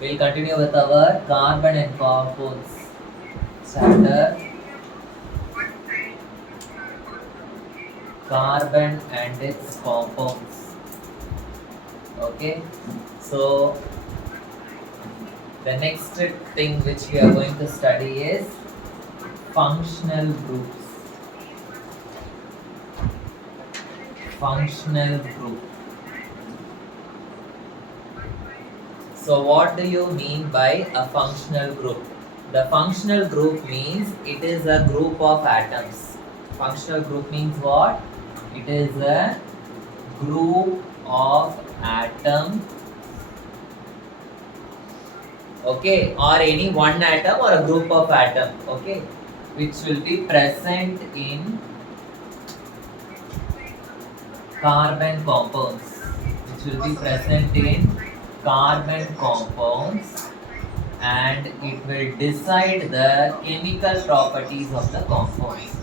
We'll continue with our carbon and compounds chapter. Carbon and its compounds. Okay, so the next thing which we are going to study is functional groups. Functional group. So what do you mean by a functional group? The functional group means it is a group of atoms. Functional group means what? It is a group of atoms, okay, or any one atom or a group of atom, okay, which will be present in carbon compounds, which will be present in carbon compounds, and it will decide the chemical properties of the compounds,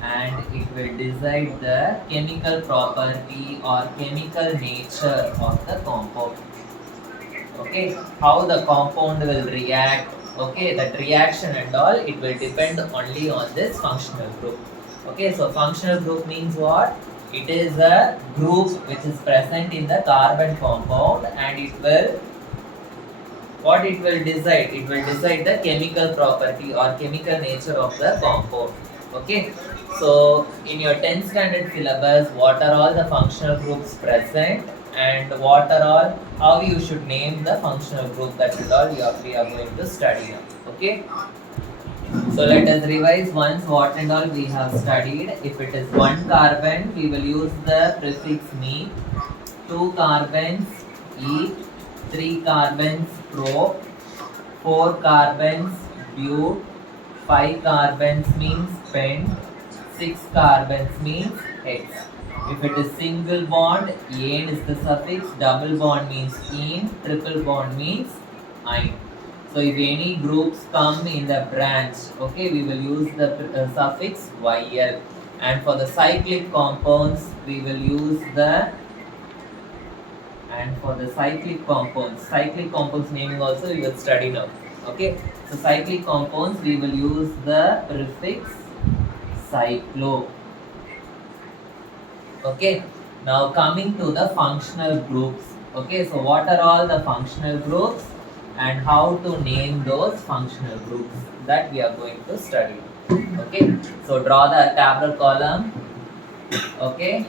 and it will decide the chemical property or chemical nature of the compound. Okay, how the compound will react, okay, that reaction and all, it will depend only on this functional group. Okay, so functional group means what? It is a group which is present in the carbon compound, and it will, what it will decide? It will decide the chemical property or chemical nature of the compound. Okay, so in your 10th standard syllabus, what are all the functional groups present, and what are all, how you should name the functional group, that is all we are going to study now. Okay, so let us revise once what and all we have studied. If it is one carbon, we will use the prefix me. Two carbons, E. Three carbons, pro. Four carbons, but. Five carbons means pen. Six carbons means hex. If it is single bond, ane is the suffix. Double bond means ene. Triple bond means ine. So if any groups come in the branch, okay, we will use the suffix yl. And for the cyclic compounds, we will use the, and for the cyclic compounds naming also we will study now. Okay, so cyclic compounds we will use the prefix cyclo. Okay, now coming to the functional groups. Okay, so what are all the functional groups and how to name those functional groups, that we are going to study. Okay, so draw the tabular column. Okay,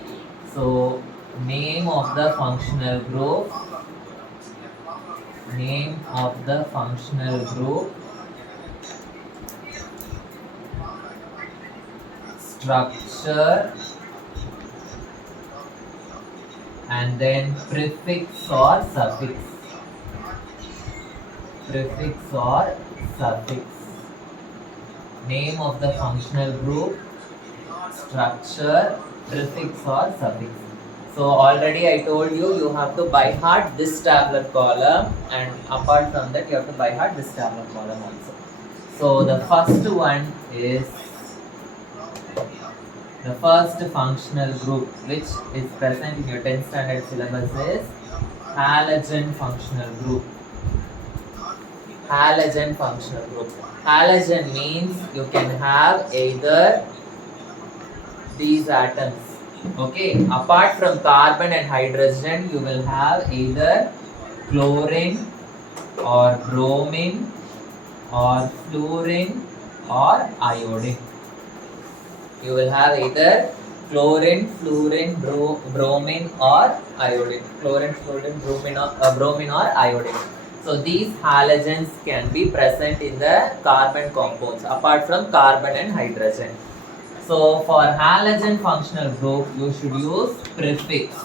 so name of the functional group, name of the functional group, structure, and then prefix or suffix. Prefix or suffix. Name of the functional group, structure, prefix or suffix. So already I told you, you have to by heart this tabular column, and apart from that you have to by heart this tabular column also. So the first one is, the first functional group which is present in your 10th standard syllabus is halogen functional group. Halogen functional group. Halogen means you can have either these atoms. Okay, apart from carbon and hydrogen, you will have either chlorine or bromine or fluorine or iodine. You will have either chlorine, fluorine, bromine or iodine. Chlorine, fluorine, bromine or iodine. So these halogens can be present in the carbon compounds apart from carbon and hydrogen. So for halogen functional group, you should use prefix.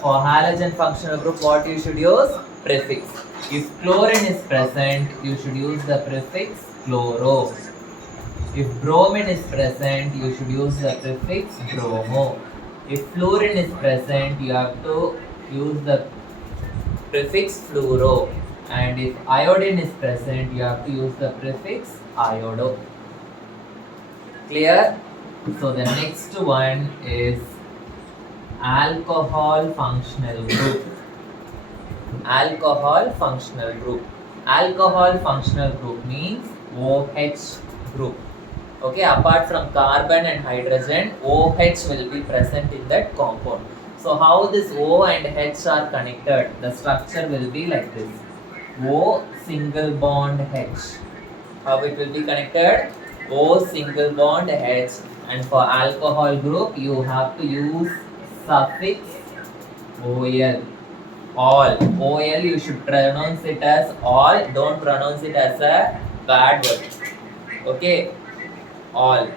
For halogen functional group, what you should use? Prefix. If chlorine is present, you should use the prefix chloro. If bromine is present, you should use the prefix bromo. If fluorine is present, you have to use the prefix fluoro. And if iodine is present, you have to use the prefix iodo. Clear? So the next one is alcohol functional group. alcohol functional group. Alcohol functional group means OH group. Okay, apart from carbon and hydrogen, OH will be present in that compound. So how this O and H are connected? The structure will be like this. O single bond H. How it will be connected? O single bond H. And for alcohol group, you have to use suffix OL. All. OL you should pronounce it as all. Don't pronounce it as a bad word. Okay. All.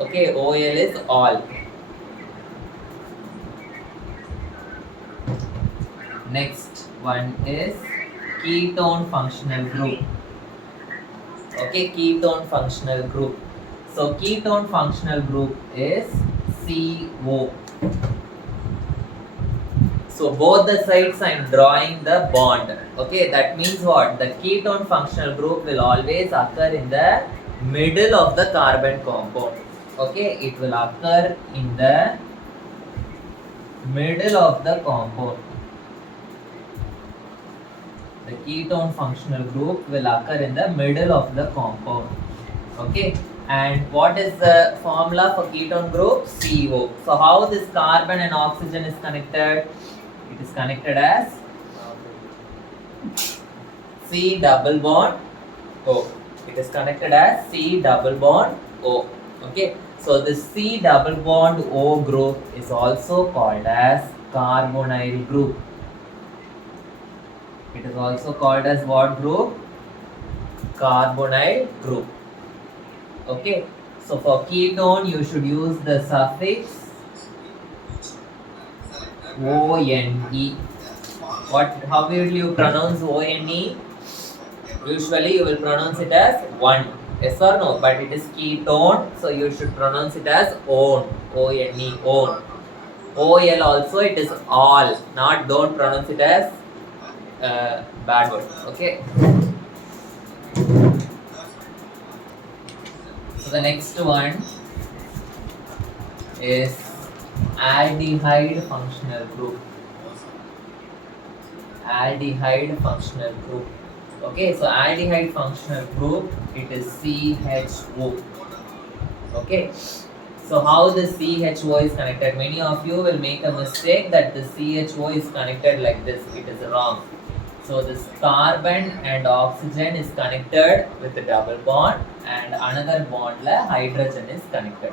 Okay. OL is all. Next one is ketone functional group. Okay, ketone functional group. So ketone functional group is CO. So both the sides I am drawing the bond. Okay, that means what? The ketone functional group will always occur in the middle of the carbon compound. Okay, it will occur in the middle of the compound. The ketone functional group will occur in the middle of the compound. Okay, and what is the formula for ketone group? CO. So how this carbon and oxygen is connected? It is connected as C double bond O. It is connected as C double bond O. Okay, so this C double bond O group is also called as carbonyl group. It is also called as what group? Carbonyl group. Okay, so for ketone you should use the suffix ONE. How will you pronounce ONE? Usually you will pronounce it as one. Yes or no? But it is ketone, so you should pronounce it as ONE. ONE. ON. OL also it is all. Not don't pronounce it as bad word. Okay. So the next one is aldehyde functional group. Aldehyde functional group. Okay, so aldehyde functional group, it is CHO. Okay, so how the CHO is connected? Many of you will make a mistake that the CHO is connected like this. It is wrong. So this carbon and oxygen is connected with a double bond, and another bond la hydrogen is connected.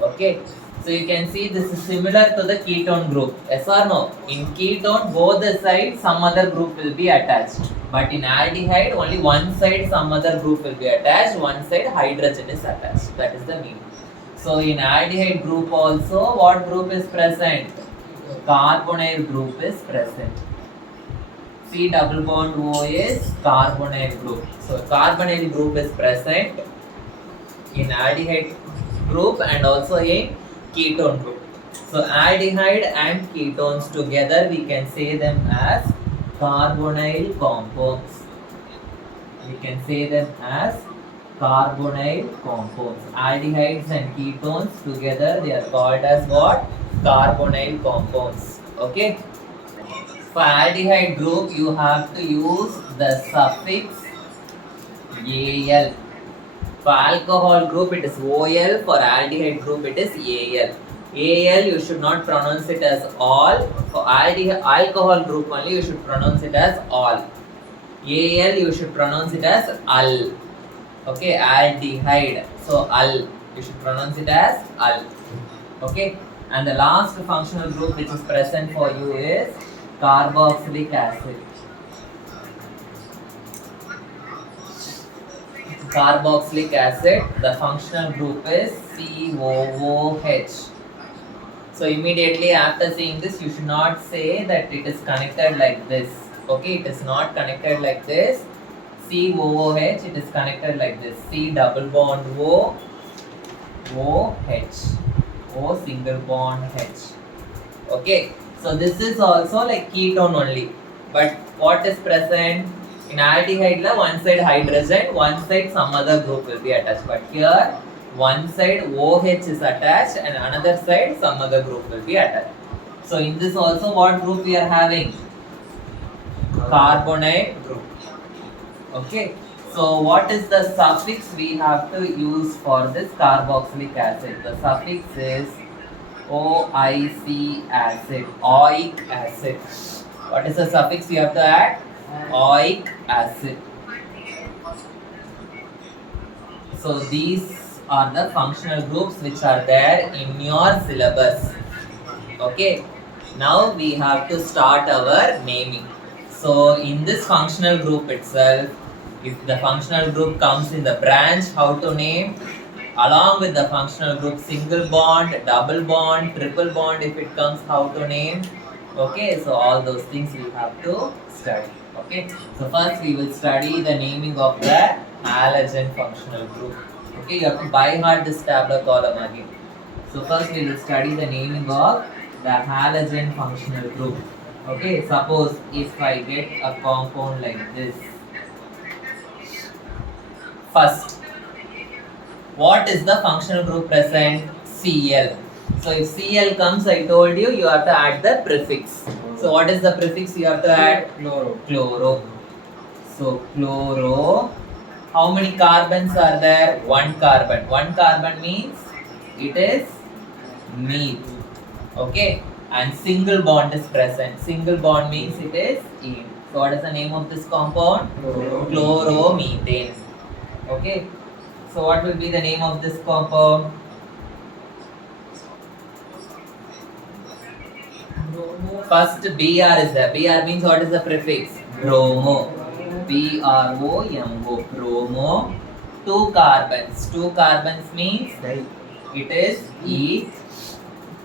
Okay, so you can see this is similar to the ketone group. Yes or no? In ketone, both the sides some other group will be attached. But in aldehyde, only one side some other group will be attached, one side hydrogen is attached. That is the meaning. So in aldehyde group also, what group is present? Carbonyl group is present. C double bond O is carbonyl group. So carbonyl group is present in aldehyde group and also in ketone group. So aldehyde and ketones together we can say them as carbonyl compounds. We can say them as carbonyl compounds. Aldehydes and ketones together they are called as what? Carbonyl compounds. Okay. For aldehyde group you have to use the suffix Al. For alcohol group it is OL, for aldehyde group it is AL. AL you should not pronounce it as all. For alcohol group only you should pronounce it as all. AL you should pronounce it as al. Okay, aldehyde. So al you should pronounce it as al. Okay, and the last functional group which is present for you is carboxylic acid. Carboxylic acid, the functional group is COOH. So immediately after seeing this, you should not say that it is connected like this. Okay, it is not connected like this. COOH, it is connected like this. C double bond O, OH, O single bond H. Okay, so this is also like ketone only. But what is present? In aldehyde, one side hydrogen, one side some other group will be attached. But here, one side OH is attached and another side some other group will be attached. So in this also what group we are having? carbonate group. Okay. So what is the suffix we have to use for this carboxylic acid? The suffix is OIC acid, oic acid. What is the suffix you have to add? Oic acid. So these are the functional groups which are there in your syllabus. Okay. Now we have to start our naming. So in this functional group itself, if the functional group comes in the branch, how to name? Along with the functional group, single bond, double bond, triple bond, if it comes, how to name? Okay, so all those things we have to study. Okay, so first we will study the naming of the halogen functional group. Okay, you have to by heart this tabular column again. So first we will study the naming of the halogen functional group. Okay, suppose if I get a compound like this. First, what is the functional group present? Cl. So if Cl comes, I told you, you have to add the prefix. So what is the prefix you have to add? Chloro. Chloro. So chloro. How many carbons are there? One carbon. One carbon means it is methyl. Okay. And single bond is present. Single bond means it is ene. So what is the name of this compound? Chloromethane. Okay. So what will be the name of this compound? First Br is there. Br means what is the prefix? Bromo. BROMO. Bromo. Two carbons. Two carbons means it is eth.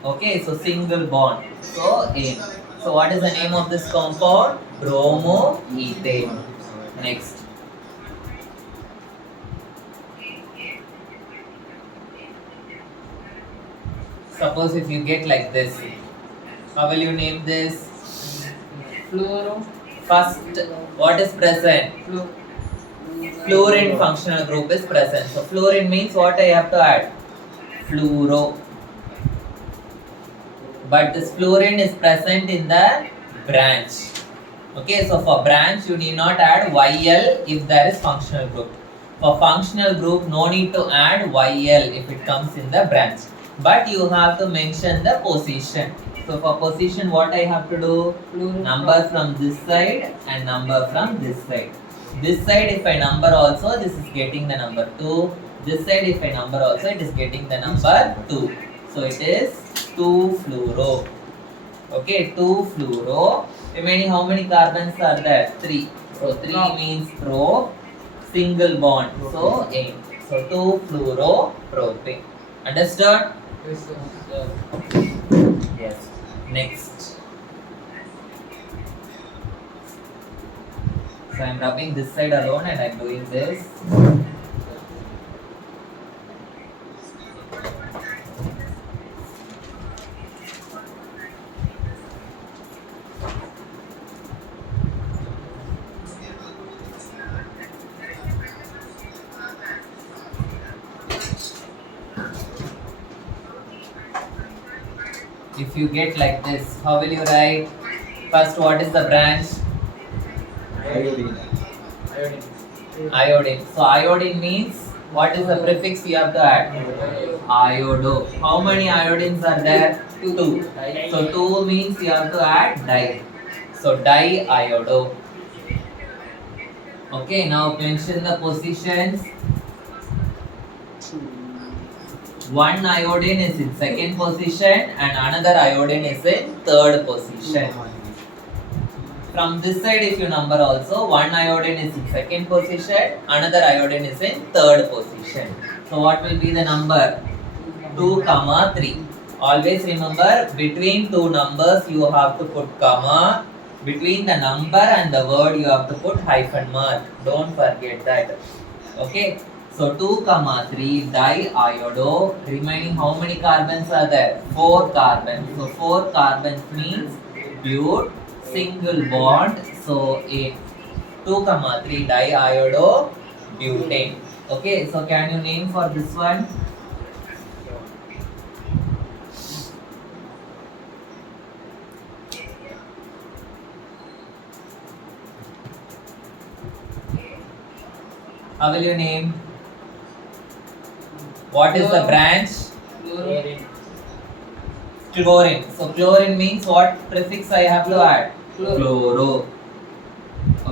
Okay, so single bond. So ene. So what is the name of this compound? Bromoethane. Next. Suppose if you get like this, how will you name this? Fluoro. First, what is present? Fluorine functional group is present. So fluorine means what I have to add? Fluoro. But this fluorine is present in the branch. Okay, so for branch you need not add YL if there is functional group. For functional group, no need to add YL if it comes in the branch. But you have to mention the position. So for position, what I have to do? Number from this side and number from this side. This side, if I number also, this is getting the number 2. This side, if I number also, it is getting the number 2. So it is 2 fluoro. Okay, 2 fluoro. Remaining how many carbons are there? 3. So 3 means pro, single bond. So 8. So 2 fluoro propane. Understood? Yes, sir. Yes. Next. So I am rubbing this side alone and I am doing this. If you get like this, how will you write? First, what is the branch? Iodine. Iodine. So iodine means what is the prefix you have to add? Iodo. How many iodines are there? 2. So 2 means you have to add di. So diiodo. Okay, now mention the positions. One iodine is in second position and another iodine is in third position. From this side, if you number also, one iodine is in second position, another iodine is in third position. So what will be the number? 2, 3. Always remember, between two numbers you have to put comma. Between the number and the word you have to put hyphen mark. Don't forget that. Okay. So 2, 3 diiodo. Remaining how many carbons are there? 4 carbons. So 4 carbons means but, single bond. So 8. 2, 3 diiodo butane. Okay, so can you name for this one? How will you name? What is the branch? Chlorine. Chlorine. So chlorine means what prefix I have to add? Chloro. Chloro.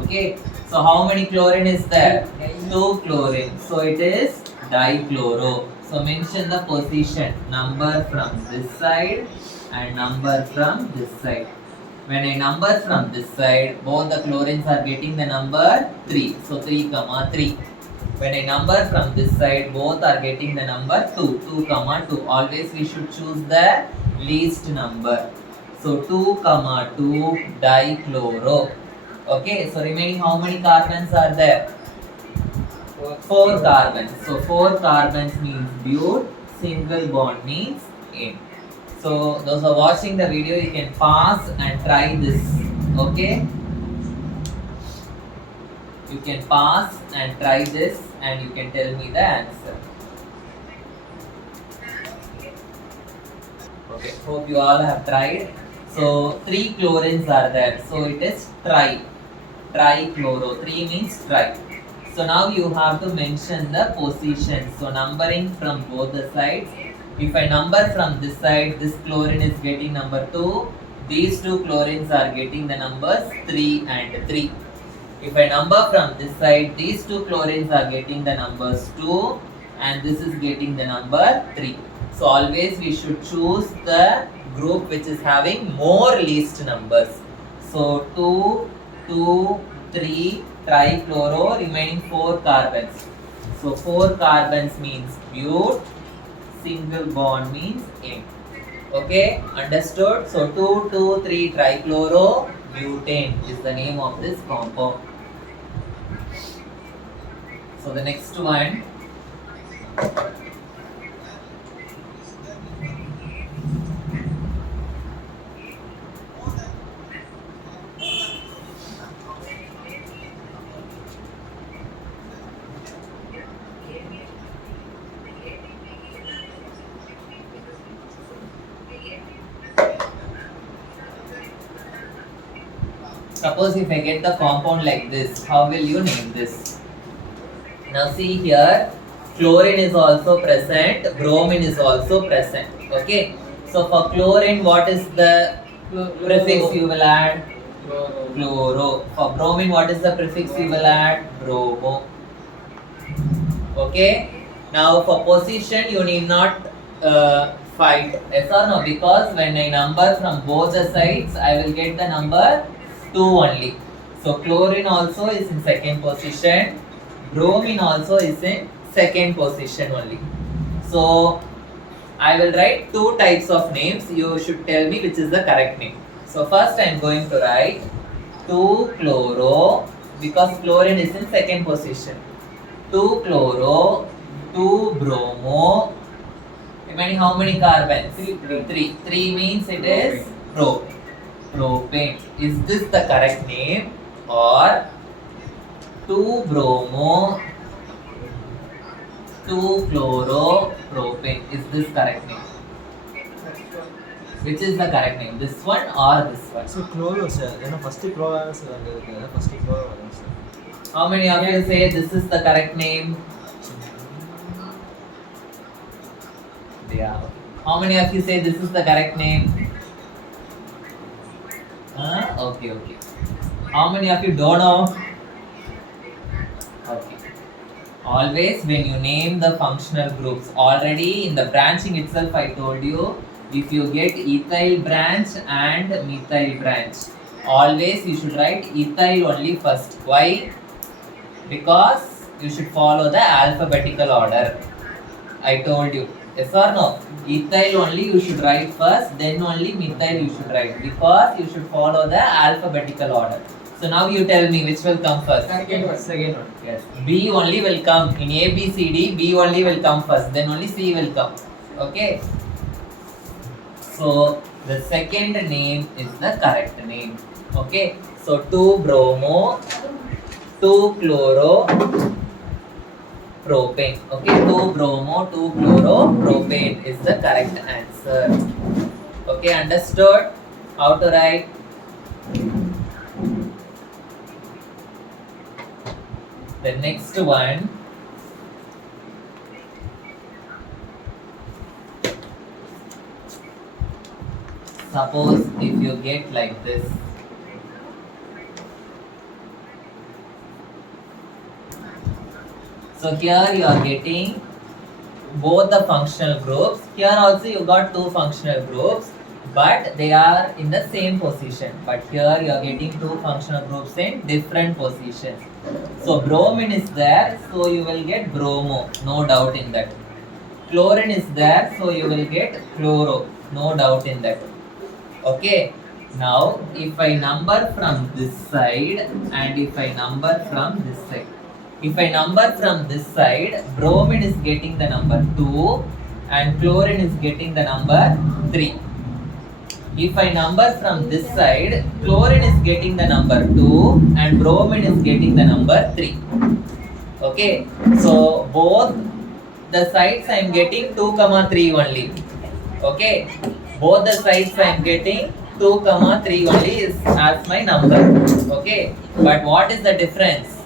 Okay. So how many chlorine is there? 2 chlorine. So it is dichloro. So mention the position, number from this side and number from this side. When I number from this side, both the chlorines are getting the number 3. So 3 comma 3. When I number from this side, both are getting the number 2. 2 comma 2. Always we should choose the least number. So 2 comma 2 dichloro. Okay, so remaining how many carbons are there? 4 carbons. So 4 carbons means bute, single bond means ene. So those who are watching the video, you can pause and try this. Okay? You can pause and try this and you can tell me the answer. Okay, hope you all have tried. So 3 chlorines are there. So it is trichloro. 3 means tri. So now you have to mention the position. So numbering from both the sides. If I number from this side, this chlorine is getting number 2. These 2 chlorines are getting the numbers 3 and 3. If I number from this side, these 2 chlorines are getting the numbers 2 and this is getting the number 3. So always we should choose the group which is having more least numbers. So 2, 2, 3, trichloro, remaining 4 carbons. So 4 carbons means bute, single bond means ene. Okay, understood? So 2, 2, 3 trichloro butane is the name of this compound. So the next one. Suppose if I get the compound like this, how will you name this? Now see here, chlorine is also present, bromine is also present. Okay. So for chlorine, what is the prefix you will add? Chloro. For bromine, what is the prefix you will add? Bromo. Okay. Now for position, you need not fight. Yes or no? Because when I number from both the sides, I will get the number 2 only. So chlorine also is in second position. Bromine also is in second position only. So I will write 2 types of names. You should tell me which is the correct name. So first I am going to write 2-chloro because chlorine is in second position. 2-chloro, 2-bromo. Remaining how many carbons? 3. 3 means it is propane. Is this the correct name or 2-bromo, 2-chloro, propane? Is this correct name? Which is the correct name? This one or this one? So chloro sir, first chloro sir, first chloro sir. How many of you say this is the correct name? Yeah. How many of you say this is the correct name? Okay. How many of you don't know? Okay. Always when you name the functional groups, already in the branching itself I told you, if you get ethyl branch and methyl branch, always you should write ethyl only first. Why? Because you should follow the alphabetical order. I told you. Yes or no? Ethyl only you should write first, then only methyl you should write, because you should follow the alphabetical order. So now you tell me which will come first. Second one. Yes. B only will come. In A, B, C, D, B only will come first. Then only C will come. Okay. So the second name is the correct name. Okay. So 2-bromo, 2-chloro, propane. Okay. 2-bromo, 2-chloro, propane is the correct answer. Okay. Understood? How to write? The next one, suppose if you get like this. So here you are getting both the functional groups. Here also you got two functional groups, but they are in the same position. But here you are getting two functional groups in different positions. So bromine is there, so you will get bromo, no doubt in that. Chlorine is there, so you will get chloro, no doubt in that. Okay. Now if I number from this side and if I number from this side. If I number from this side, bromine is getting the number 2 and chlorine is getting the number 3. If I number from this side, chlorine is getting the number 2 and bromine is getting the number 3. Okay, so both the sides I am getting 2, 3 only. Okay, both the sides I am getting 2, 3 only is as my number. Okay, but what is the difference?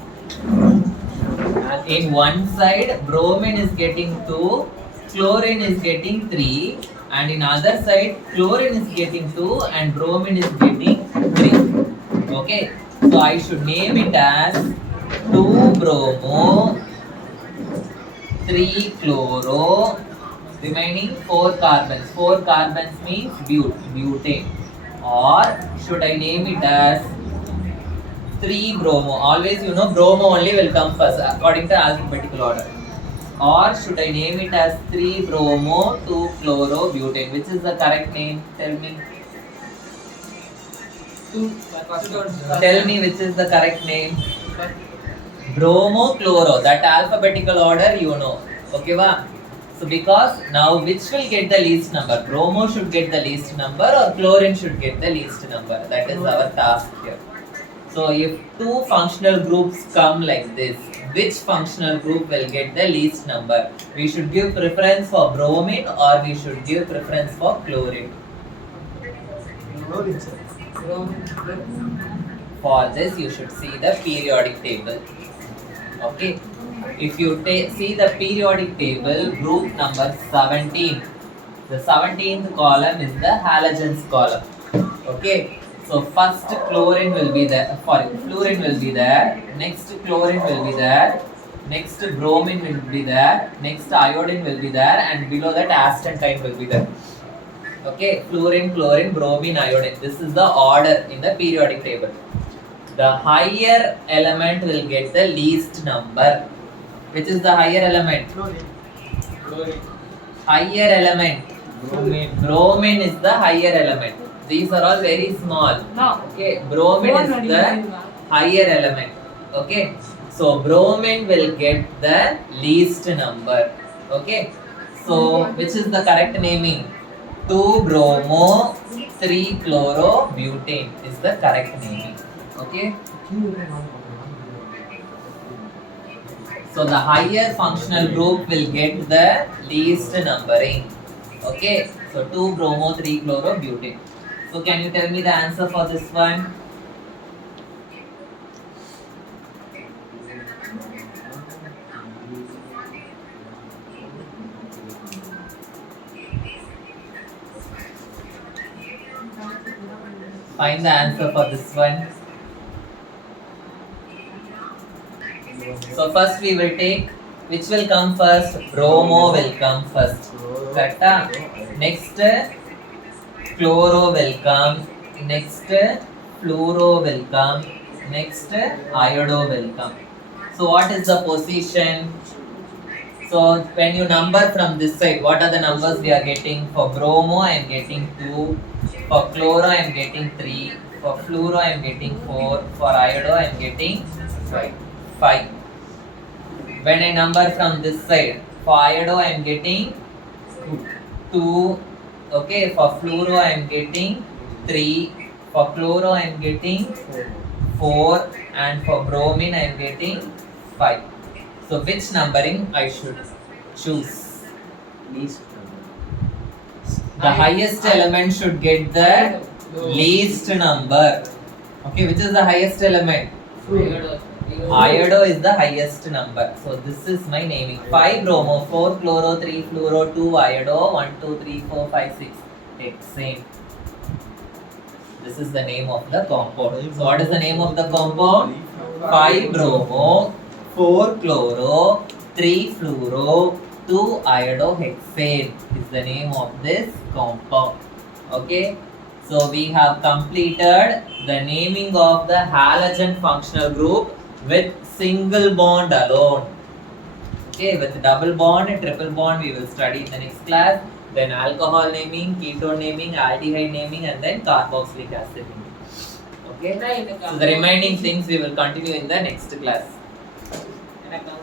In one side, bromine is getting 2, chlorine is getting 3, and in other side, chlorine is getting 2 and bromine is getting 3. Okay, so I should name it as 2 bromo, 3 chloro, remaining 4 carbons. 4 carbons means butane. Or should I name it as 3 bromo? Always you know bromo only will come first according to alphabetical order. Or should I name it as 3 bromo 2 chloro butane? Which is the correct name? Tell me. Tell me which is the correct name. Bromo chloro. That alphabetical order you know. Okay va? So because now which will get the least number? Bromo should get the least number or chlorine should get the least number. That is our task here. So if two functional groups come like this, which functional group will get the least number? We should give preference for bromine or we should give preference for chlorine? Chlorine, sir. For this you should see the periodic table. Okay. If you see the periodic table, group number 17, the 17th column is the halogens column. Okay. So first chlorine will be there, fluorine will be there, next chlorine will be there, next bromine will be there, next iodine will be there, and below that astatine will be there. Okay, fluorine, chlorine, bromine, iodine. This is the order in the periodic table. The higher element will get the least number. Which is the higher element? Chlorine. Higher element. Bromine is the higher element. These are all very small. No. Okay, bromine is the higher element. Okay, so bromine will get the least number. Okay, so which is the correct naming? 2 bromo, 3 chloro butane is the correct naming. Okay, so the higher functional group will get the least numbering. Okay, so 2 bromo, 3 chloro butane. So can you tell me the answer for this one? Find the answer for this one. So first we will take, which will come first? Bromo will come first. Correct? Next chloro will come. Next fluoro will come. Next iodo will come. So what is the position? So when you number from this side, what are the numbers we are getting? For bromo I am getting 2. For chloro I am getting 3. For fluoro I am getting 4. For iodo I am getting 5. When I number from this side, for iodo I am getting 2. Okay, for fluoro I am getting 3. For chloro I am getting 4. And for bromine I am getting 5. So which numbering I should choose? Least. The highest element should get the least number. Okay, which is the highest element? Iodo is the highest number. So this is my naming. 5 bromo, 4 chloro, 3 fluoro, 2 iodo, 1, 2, 3, 4, 5, 6 hexane. This is the name of the compound. So what is the name of the compound? 5 bromo, 4 chloro, 3 fluoro, 2 iodohexane is the name of this compound. Okay. So we have completed the naming of the halogen functional group with single bond alone. Okay, with double bond and triple bond we will study in the next class. Then alcohol naming, ketone naming, aldehyde naming, and then carboxylic acid naming. Okay. So the remaining things we will continue in the next class.